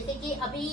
जैसे कि अभी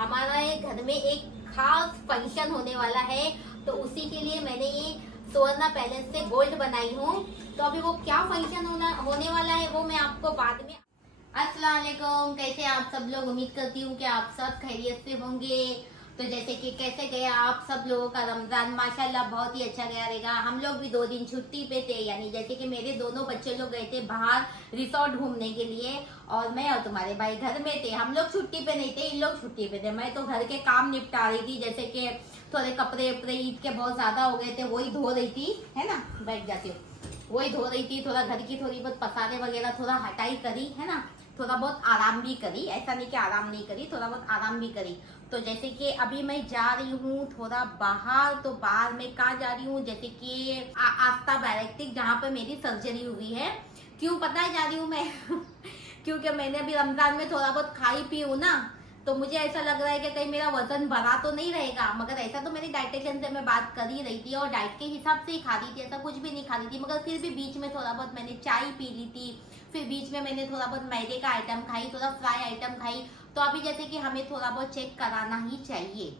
हमारे घर में एक खास फंक्शन होने वाला है, तो उसी के लिए मैंने ये सुवर्णा पैलेस से गोल्ड बनाई हूँ। तो अभी वो क्या फंक्शन होने वाला है वो मैं आपको बाद में। अस्सलाम वालेकुम, कैसे आप सब लोग। उम्मीद करती हूँ कि आप सब खैरियत से होंगे। तो जैसे कि कैसे गया आप सब लोगों का रमजान, माशाल्लाह बहुत ही अच्छा गया रहेगा। हम लोग भी 2 दिन छुट्टी पे थे, यानी जैसे कि मेरे दोनों बच्चे लोग गए थे बाहर रिसोर्ट घूमने के लिए, और मैं और तुम्हारे भाई घर में थे। हम लोग छुट्टी पे नहीं थे, इन लोग छुट्टी पे थे। मैं तो घर के काम निपटा रही थी, जैसे कि थोड़े कपड़े उपड़े ईद के बहुत ज्यादा हो गए थे, वही धो रही थी, है ना, बैठ जाती हूँ, वही धो रही थी। थोड़ा घर की थोड़ी बहुत पसारे वगैरह थोड़ा हटाई करी, है ना, थोड़ा बहुत आराम भी करी। ऐसा नहीं कि आराम नहीं करी, थोड़ा बहुत आराम भी करी। तो जैसे कि अभी मैं जा रही हूँ थोड़ा बाहर। तो बाहर में कहाँ जा रही हूँ, जैसे कि आस्था बैरेक्टिक, जहाँ पे मेरी सर्जरी हुई है। क्यों पता है जा रही हूँ मैं क्योंकि मैंने अभी रमजान में थोड़ा बहुत खाई पी हूँ ना, तो मुझे ऐसा लग रहा है कि कहीं मेरा वजन बढ़ा तो नहीं रहेगा। मगर ऐसा तो मेरी डाइटिशियन से मैं बात कर ही रही थी और डाइट के हिसाब से ही खा रही थी, ऐसा कुछ भी नहीं खा रही थी। मगर फिर भी बीच में थोड़ा बहुत मैंने चाय पी ली थी, फिर बीच में मैंने थोड़ा बहुत मैदे का आइटम खाई, थोड़ा फ्राई आइटम खाई। तो अभी जैसे कि हमें थोड़ा बहुत चेक कराना ही चाहिए।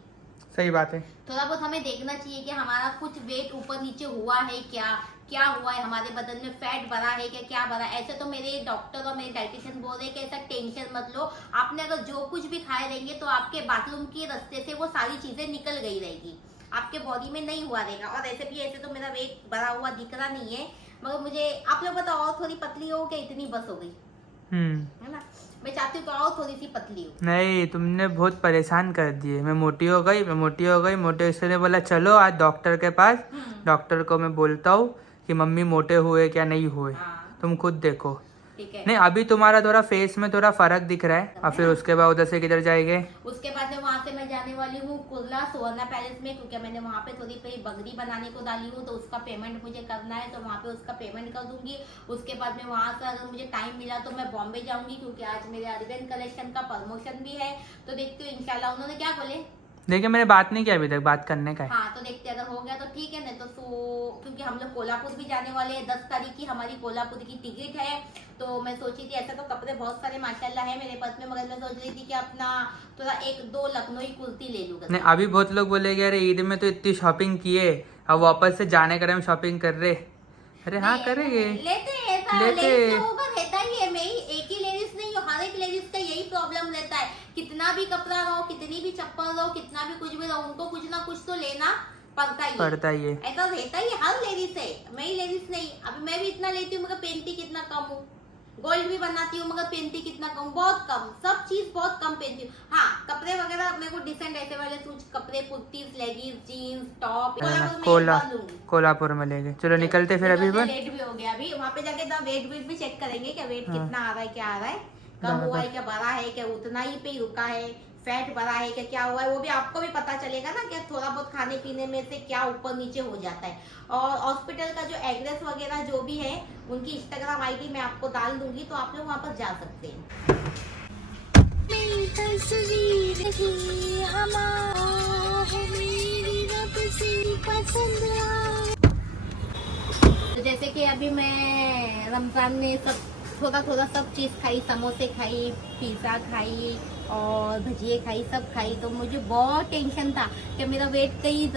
सही बात है। थोड़ा बहुत हमें देखना चाहिए कि हमारा कुछ वेट ऊपर नीचे हुआ है क्या हुआ है, हमारे बदन में फैट बढ़ा है क्या बढ़ा है। ऐसे तो मेरे डॉक्टर और मेरे डाइटिशियन बोल रहे हैं कि ऐसा टेंशन मत लो, आपने अगर जो कुछ भी खाए रहेंगे तो आपके बाथरूम के रास्ते से वो सारी चीजें निकल गई रहेगी, आपके बॉडी में नहीं हुआ रहेगा। और ऐसे तो मेरा वेट बढ़ा हुआ दिख रहा नहीं है, मगर मुझे आप लोग बताओ और थोड़ी पतली हो क्या, इतनी बस हो गई है ना। मैं चाहती हूँ और थोड़ी सी पतली हो। नहीं, तुमने बहुत परेशान कर दिए। मैं मोटी हो गई मोटे। इसलिए बोला चलो आज डॉक्टर के पास, डॉक्टर को मैं बोलता हूँ कि मम्मी मोटे हुए क्या नहीं हुए। तुम खुद देखो। ठीक है। नहीं, अभी तुम्हारा थोड़ा फेस में थोड़ा फर्क दिख रहा है। और फिर उसके बाद उधर से किधर जाएंगे? उसके बाद में वहाँ से मैं जाने वाली हूँ कुर्ला सुवर्णा पैलेस में, क्योंकि मैंने वहाँ पे थोड़ी सी बगरी बनाने को डाली हूँ, तो उसका पेमेंट मुझे करना है। तो वहाँ पे उसका पेमेंट कर दूंगी। उसके बाद में वहाँ से अगर मुझे टाइम मिला तो मैं बॉम्बे जाऊंगी, क्योंकि आज मेरे अरबन कलेक्शन का प्रमोशन भी है। तो देखती हूँ इंशाल्लाह। उन्होंने क्या बोले, देखिए मैंने बात नहीं किया अभी तक, बात करने का है। हाँ तो देखते अगर हो गया तो ठीक है, नहीं तो क्योंकि हम लोग कोल्हापुर भी जाने वाले हैं। 10 तारीख की हमारी कोल्हापुर की टिकट है। तो मैं सोची थी, ऐसा तो कपड़े बहुत सारे माशाल्लाह है मेरे पास में, मगर मैं सोच रही थी कि अपना थोड़ा 1-2 लखनऊ कुर्ती ले लूंगा। नहीं, अभी बहुत लोग बोलेंगे अरे ईद में तो इतनी शॉपिंग किए, अब वापस से जाने का टाइम शॉपिंग कर रहे। अरे हाँ करेंगे, लेते रहता ही है। मैं ही एक ही लेडीज नहीं हूँ, हर एक लेडीज का यही प्रॉब्लम रहता है। कितना भी कपड़ा रहो, कितनी भी चप्पल रहो, कितना भी कुछ भी रहो, उनको कुछ ना कुछ तो लेना पड़ता ही है। ऐसा रहता ही हर लेडीज है, मैं ही लेडीज नहीं। अभी मैं भी इतना लेती हूँ मगर पहनती कितना कम हूँ। गोल्ड भी बनाती हूँ मगर पहनती कितना कम, बहुत कम, सब चीज बहुत कम पहनती हूँ। हाँ कपड़े वगैरह मेरे को डिसेंट ऐसे वाले कुछ कपड़े, kurtis, leggings, jeans, top Kolhapur में लेंगे। चलो निकलते फिर। अभी वेट भी हो गया, अभी वहाँ पे जाके वेट भी चेक करेंगे क्या वेट कितना आ रहा है, क्या आ रहा है, कम हुआ है क्या बढ़ा है क्या, उतना ही पे रुका है, फैट बढ़ा है क्या हुआ है, वो भी आपको भी पता चलेगा ना कि थोड़ा बहुत खाने पीने में से क्या ऊपर नीचे हो जाता है। और हॉस्पिटल का जो एड्रेस वगैरह जो भी है, उनकी इंस्टाग्राम आईडी मैं आपको डाल दूंगी, तो आप लोग वहाँ पर जा सकते हैं। तो जैसे कि अभी मैं रमजान में थोड़ा सब चीज़ खाई, समोसे खाई, पिज़्ज़ा खाई और भजिए खाई, सब खाई। तो मुझे बहुत टेंशन था कि मेरा वेट कहीं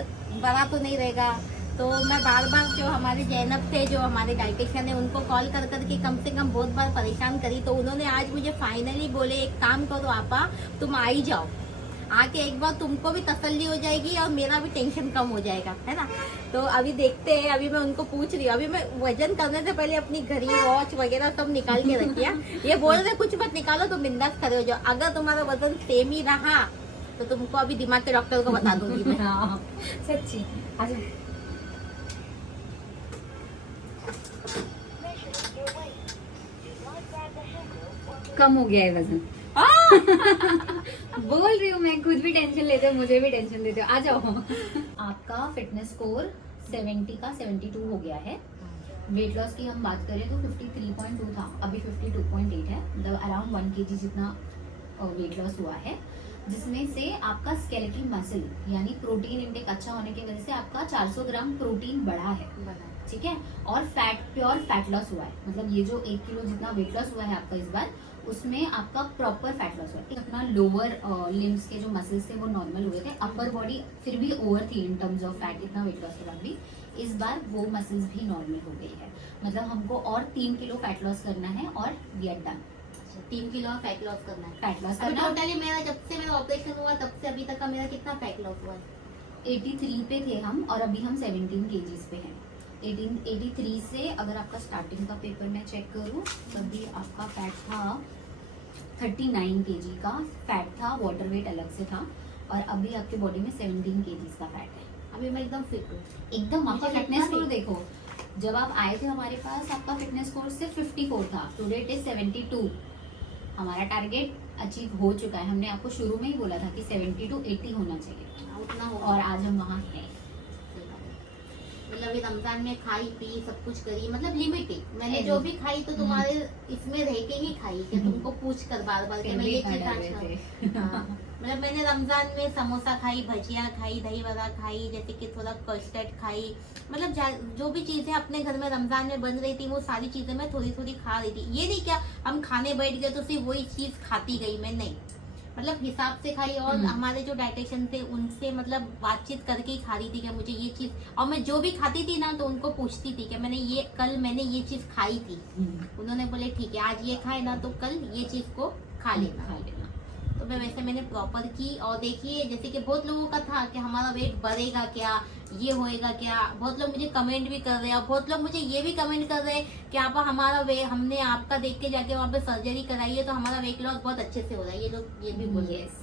बढ़ा तो नहीं रहेगा। तो मैं बार बार जो हमारे जैनब थे, जो हमारे डाइटिशियन है, उनको कॉल कर करके कम से कम बहुत बार परेशान करी। तो उन्होंने आज मुझे फाइनली बोले एक काम करो आपा, तुम आ ही जाओ, आके एक बार तुमको भी तसल्ली हो जाएगी और मेरा भी टेंशन कम हो जाएगा, है ना। तो अभी देखते हैं। अभी मैं उनको पूछ रही हूँ, अभी मैं वजन करने से पहले अपनी घड़ी, वॉच वगैरह सब निकाल के रखिया। ये बोल रहे कुछ मत निकालो, तुम बिंदास खड़े हो जाओ। अगर तुम्हारा वजन सेम ही रहा तो तुमको अभी दिमाग के डॉक्टर को बता दूंगी मैं। सच्ची कम हो गया है वजन। बोल रही हूँ मैं, खुद भी टेंशन लेते हो, मुझे भी टेंशन लेते हो। आ जाओ। आपका फिटनेस स्कोर 70 का 72 हो गया है। वेट लॉस की हम बात करें तो 53.2 था, अभी 52.8 है। मतलब अराउंड 1 kg जितना वेट लॉस हुआ है, जिसमें से आपका स्केलेटल मसल यानी प्रोटीन इंटेक अच्छा होने की वजह से आपका 400 ग्राम प्रोटीन बढ़ा है, ठीक है। और प्योर फैट लॉस हुआ है, मतलब ये जो 1 किलो जितना वेट लॉस हुआ है आपका इस बार, उसमें आपका प्रॉपर फैट लॉस हुआ है। अपना लोअर लिम्स के जो मसल्स थे वो नॉर्मल हुए थे, अपर बॉडी फिर भी ओवर थी इन टर्म्स ऑफ फैट, इतना वेट लॉस के बाद भी इस बार वो मसल्स भी नॉर्मल हो गई है। मतलब हमको और 3 किलो फैट लॉस करना है और we are done. 3 kilo fat loss करना है। फैट लॉस अभी करना टोटली मेरा जब से मेरा ऑपरेशन हुआ तब से अभी तक का मेरा कितना फैट लॉस हुआ है? 83 पे थे हम और अभी हम 17 kgs पे हैं। 83 से अगर आपका स्टार्टिंग का पेपर मैं चेक करूँ तभी आपका फैट था 39 kg का फैट था, वाटर वेट अलग से था, और अभी आपके बॉडी में 17 kgs का फैट है। अभी मैं एकदम फिट हूँ। एकदम आपका मुझे फिटनेस लगता स्कोर है। देखो, जब आप आए थे हमारे पास आपका फिटनेस स्कोर सिर्फ 54 था, टुडे इट इज 72। हमारा टारगेट अचीव हो चुका है। हमने आपको शुरू में ही बोला था कि 70 to 80 होना चाहिए उतना हो। और आज हम वहाँ हैं। मतलब ये रमजान में खाई पी सब कुछ करी, मतलब लिमिटेड। मैंने है जो जी। भी खाई तो तुम्हारे इसमें रह के ही खाई कि तुमको पूछ कर बार बार कि फिर मैं भी ये खा चीज डाले आज थे। खाऊं। हाँ। मतलब मैंने रमजान में समोसा खाई, भजिया खाई, दही वड़ा खाई, जैसे कि थोड़ा कस्टर्ड खाई, मतलब जो भी चीजें अपने घर में रमजान में बन रही थी वो सारी चीजें मैं थोड़ी थोड़ी खा रही थी। ये नहीं क्या हम खाने बैठ गए तो सिर्फ वही चीज खाती गई मैं, नहीं, मतलब हिसाब से खाई। और हमारे जो डाइटिशियन थे उनसे मतलब बातचीत करके ही खा रही थी कि मुझे ये चीज, और मैं जो भी खाती थी ना तो उनको पूछती थी कि मैंने ये चीज खाई थी। उन्होंने बोले ठीक है आज ये खाए ना तो कल ये चीज को खा लेना। तो मैंने प्रॉपर की। और देखिए जैसे कि बहुत लोगों का था कि हमारा वेट बढ़ेगा क्या, ये होएगा क्या, बहुत लोग मुझे कमेंट भी कर रहे हैं और बहुत लोग मुझे ये भी कमेंट कर रहे हैं कि आप हमने आपका देख के जाके वहाँ पे सर्जरी कराई है तो हमारा वेट लॉस बहुत अच्छे से हो रहा है। ये लोग ये भी बोल रहे हैं।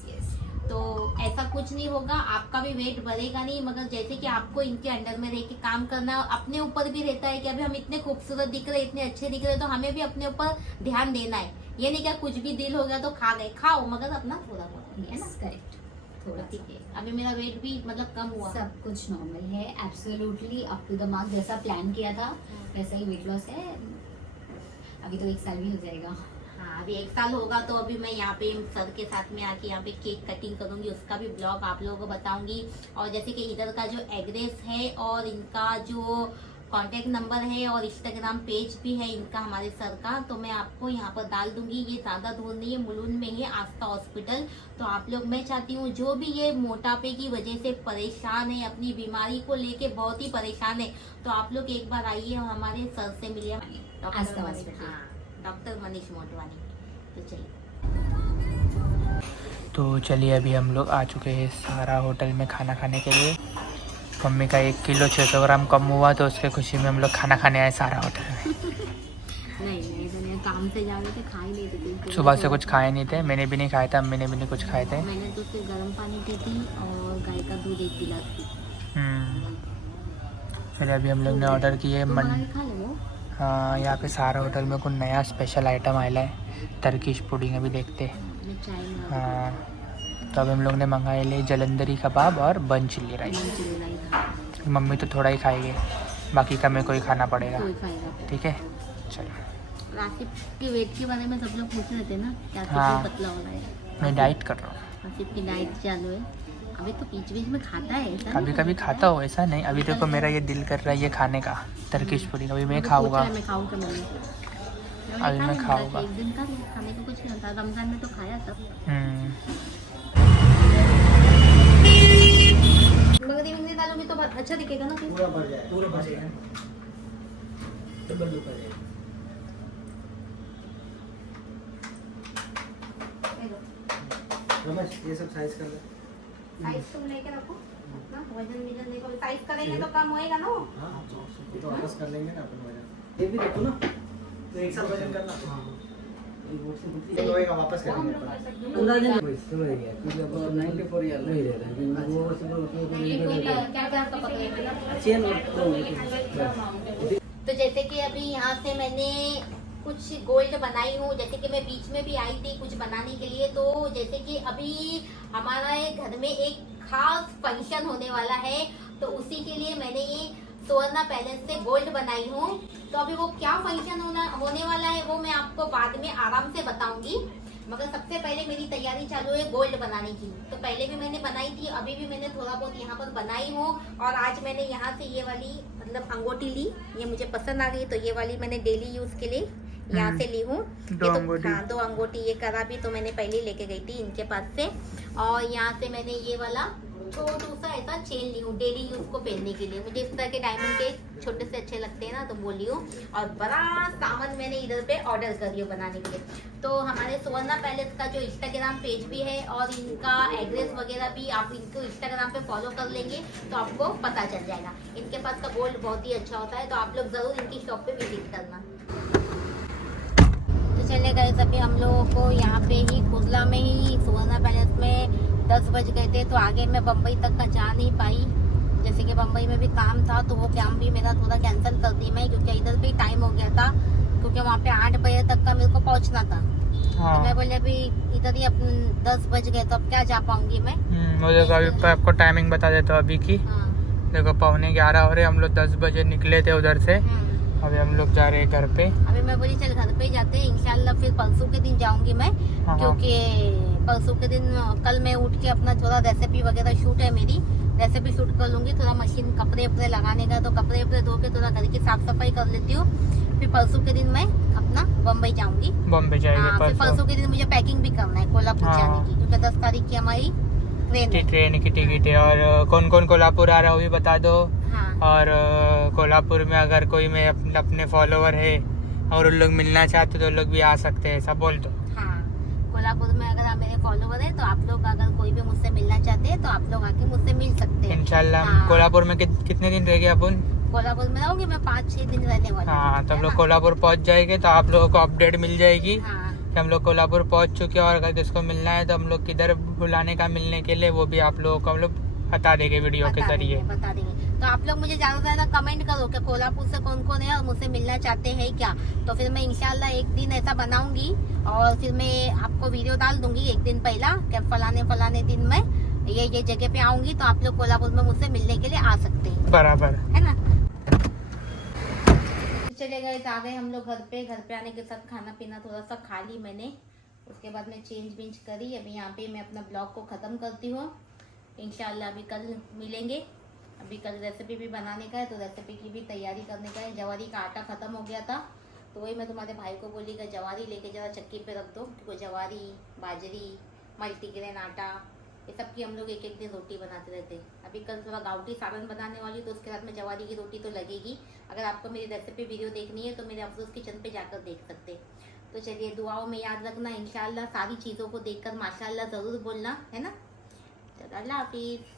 तो ऐसा कुछ नहीं होगा, आपका भी वेट बढ़ेगा नहीं, मगर जैसे कि आपको इनके अंडर में रह के काम करना है। अपने ऊपर भी रहता है कि अभी हम इतने खूबसूरत दिख रहे, इतने अच्छे दिख रहे, तो हमें भी अपने ऊपर ध्यान देना है। ये नहीं क्या कुछ भी दिल हो गया तो खा गए, खाओ मगर अपना थोड़ा बहुत, है ना? करेक्ट, थोड़ा ठीक है। अभी मेरा वेट भी मतलब कम हुआ। सब कुछ नॉर्मल है, absolutely up to the mark. जैसा प्लान किया था वैसा ही वेट लॉस है। अभी तो 1 साल भी हो जाएगा। हाँ अभी 1 साल होगा तो अभी मैं यहाँ पे सर के साथ में आके यहाँ पे केक कटिंग करूंगी, उसका भी ब्लॉग आप लोगों को बताऊंगी। और जैसे कि इधर का जो एड्रेस है और इनका जो कांटेक्ट नंबर है और इंस्टाग्राम पेज भी है इनका हमारे सर का, तो मैं आपको यहाँ पर डाल दूंगी। ये ज्यादा दूर नहीं है, मुलुंड में है आस्था हॉस्पिटल। तो आप लोग, मैं चाहती हूँ जो भी ये मोटापे की वजह से परेशान है, अपनी बीमारी को लेके बहुत ही परेशान है, तो आप लोग एक बार आइए और हमारे सर से मिलिए, आस्था हॉस्पिटल। डॉक्टर मनीष मोटवानी। तो चलिए, तो चलिए अभी हम लोग आ चुके हैं सारा होटल में खाना खाने के लिए। मम्मी का 1 किलो 600 ग्राम कम हुआ तो उसके खुशी में हम लोग खाना खाने आए सारा होटल में। नहीं काम से जा रहे थे, खा ही लेते थे। सुबह से कुछ खाए नहीं थे, मैंने भी नहीं खाया था, अम्मी ने भी नहीं कुछ खाए थे। मैंने तो सिर्फ गर्म पानी पी थी और गाय का दूध 1 गिलास पी। चलिए अभी हम लोग ने ऑर्डर किए खा ले वो। हाँ, यहाँ पे सारा होटल में कोई नया स्पेशल आइटम आया है, टर्किश पुडिंग। अभी देखते हैं। हाँ, तो अभी हम लोग ने मंगाए ले जलंधरी कबाब और बन चिल्ली राइस। मम्मी तो थोड़ा ही खाएगी, बाकी का मेरे को ही खाना पड़ेगा। ठीक है, चलो। आसिफ के वेट के बारे में सब लोग पूछ रहे थे ना, क्या हाँ। पतला हो रहा है। मैं डाइट कर रहा हूँ। आसिफ की डाइट चालू है। अभी तो बीच बीच में खाता है, ऐसा कभी कभी खाता हो, ऐसा नहीं। अभी देखो मेरा ये दिल कर रहा है ये खाने का, टर्किश पुडिंग। अभी मैं खाऊंगा, मैं खाऊंगा। अभी मैं खाऊंगा। एक दिन का खाने को कुछ नहीं होता, रमजान में तो खाया सब। मगदी डालूंगी तो अच्छा दिखेगा ना। पूरा भर जाए, पूरा भर जाए, डबल लुक आ जाएगा। रमेश ये सब साइज कर ले। साइज तुम लेके रखो ना, वजन देखो, साइज करेंगे तो कम होएगा ना। हाँ ये तो वापस कर लेंगे ना अपन वजन। ये भी देखो ना, तो एक साथ वजन करना। हाँ ये होएगा, वापस करेंगे अपन। अंदाजा समझ गया कि अब 94 या नहीं रह रहा है वो चेन तो जैसे कि अभी यहाँ से मैंने कुछ गोल्ड बनाई हूँ, जैसे कि मैं बीच में भी आई थी कुछ बनाने के लिए। तो जैसे कि अभी हमारा घर में एक खास फंक्शन होने वाला है, तो उसी के लिए मैंने ये सुवर्णा पैलेस से गोल्ड बनाई हूँ। तो अभी वो क्या फंक्शन होने वाला है वो मैं आपको बाद में आराम से बताऊंगी, मगर सबसे पहले मेरी तैयारी चालू है गोल्ड बनाने की। तो पहले भी मैंने बनाई थी, अभी भी मैंने थोड़ा बहुत यहाँ पर बनाई हूँ। और आज मैंने यहाँ से ये वाली मतलब अंगूठी ली, ये मुझे पसंद आ गई, तो ये वाली मैंने डेली यूज के लिए यहाँ से ली हूँ। दो ये तो अंगूठी। हाँ 2 अंगूठी, ये करा भी तो मैंने पहले ही लेके गई थी इनके पास से। और यहाँ से मैंने ये वाला छोटू सा ऐसा चेन ली हूँ डेली यूज को पहनने के लिए। मुझे इस तरह के डायमंड के छोटे से अच्छे लगते हैं ना, तो वो ली हूँ। और बड़ा सामान मैंने इधर पे ऑर्डर कर दिया बनाने के लिए। तो हमारे सुवर्णा पैलेस का जो इंस्टाग्राम पेज भी है और इनका एड्रेस वगैरह भी आप इनको इंस्टाग्राम पे फॉलो कर लेंगे तो आपको पता चल जाएगा। इनके पास का गोल्ड बहुत ही अच्छा होता है, तो आप लोग जरूर इनकी शॉप पे विजिट करना। तो चले गए अभी हम लोगों को यहाँ पे ही खुजला में ही सुवर्णा पैलेस में 10 बज गए थे। तो आगे मैं बम्बई तक का जा नहीं पाई, जैसे कि बम्बई में भी काम था तो वो काम भी मेरा थोड़ा कैंसिल कर दी मैं, क्योंकि इधर भी टाइम हो गया था, क्योंकि वहाँ पे 8 बजे तक का मेरे को पहुँचना था। हाँ। तो मैं बोले अभी इधर ही 10 बज गए तो अब क्या जा पाऊंगी मैं। मुझे अभी आपको टाइमिंग बता देता हूँ अभी की। हाँ। देखो 11:15 हो रहे, हम लोग 10 बजे निकले थे उधर से। अभी हम लोग जा रहे हैं घर पे। अभी मैं बोली चल घर पे ही जाते हैं इंशाल्लाह, फिर परसों के दिन जाऊंगी मैं, हाँ। क्योंकि परसों के दिन कल मैं उठ के अपना थोड़ा रेसिपी वगैरह शूट है मेरी, रेसिपी शूट कर लूंगी। थोड़ा मशीन कपड़े वपड़े लगाने का, तो कपड़े वपड़े धो के थोड़ा घर की साफ सफाई कर लेती हूँ। फिर परसों के दिन मैं अपना बम्बई जाऊंगी। बॉम्बे जाएंगे हाँ, फिर परसों के दिन मुझे पैकिंग भी करना है कोल्हापुर हाँ। जाने की, क्योंकि 10 तारीख की हमारी ट्रेन है। ट्रेन की टिकट है। और कौन कौन कोल्हापुर आ रहा है वो भी बता दो। हाँ। और कोल्हापुर में अगर कोई में अपने फॉलोवर है और उन लोग मिलना चाहते तो लोग भी आ सकते हैं, सब बोल दो। हाँ, कोल्हापुर में अगर आप मेरे फॉलोवर है तो आप लोग अगर कोई भी मुझसे मिलना चाहते हैं तो आप लोग आके मुझसे मिल सकते हैं इंशाल्लाह। हाँ। कोल्हापुर में कितने दिन रह गए अपन? कोल्हापुर में रहूंगी मैं 5-6 दिन रहने वाली हूँ। हाँ, तो हम है लोग ना? कोल्हापुर पहुंच जाएंगे तो आप लोगों को अपडेट मिल जाएगी हाँ, कि हम लोग कोल्हापुर पहुंच चुके हैं। और अगर किसको मिलना है तो हम लोग किधर बुलाने का मिलने के लिए वो भी आप लोगों को हम लोग बता देंगे वीडियो के जरिए। बता देंगे। तो आप लोग मुझे ज्यादा से ज्यादा कमेंट करो कि कोल्हापुर से कौन कौन है और मुझसे मिलना चाहते हैं क्या। तो फिर मैं इंशाल्लाह एक दिन ऐसा बनाऊंगी और फिर मैं आपको वीडियो डाल दूंगी एक दिन पहला कि फलाने दिन मैं ये जगह पे आऊंगी, तो आप लोग कोल्हापुर में मुझसे मिलने के लिए आ सकते हैं। बराबर है ना। चले गए आ गए हम लोग घर पे आने के साथ खाना पीना थोड़ा सा खा ली मैंने। उसके बाद मैं चेंज वेंज करी। अभी यहाँ पे मैं अपना ब्लॉग को ख़त्म करती हूँ। इंशाल्लाह अभी कल मिलेंगे। अभी कल रेसिपी भी बनाने का है, तो रेसिपी की भी तैयारी करने का है। जवारी का आटा ख़त्म हो गया था, तो वही मैं तुम्हारे भाई को बोली कि जवारी लेके जरा चक्की पे रख दो, क्योंकि जवारी, बाजरी, मल्टीग्रेन आटा, ये सब की हम लोग एक दिन रोटी बनाते रहते। अभी कल थोड़ा गाउटी सालन बनाने वाली, तो उसके बाद में जवारी की रोटी तो लगेगी। अगर आपको मेरी रेसिपी वीडियो देखनी है तो मेरे अफरोज़ किचन पे जाकर देख सकते। तो चलिए दुआओं में याद रखना, इंशाल्लाह सारी चीज़ों को देखकर माशाल्लाह ज़रूर बोलना, है ना। चलो अल्लाह हाफिज़।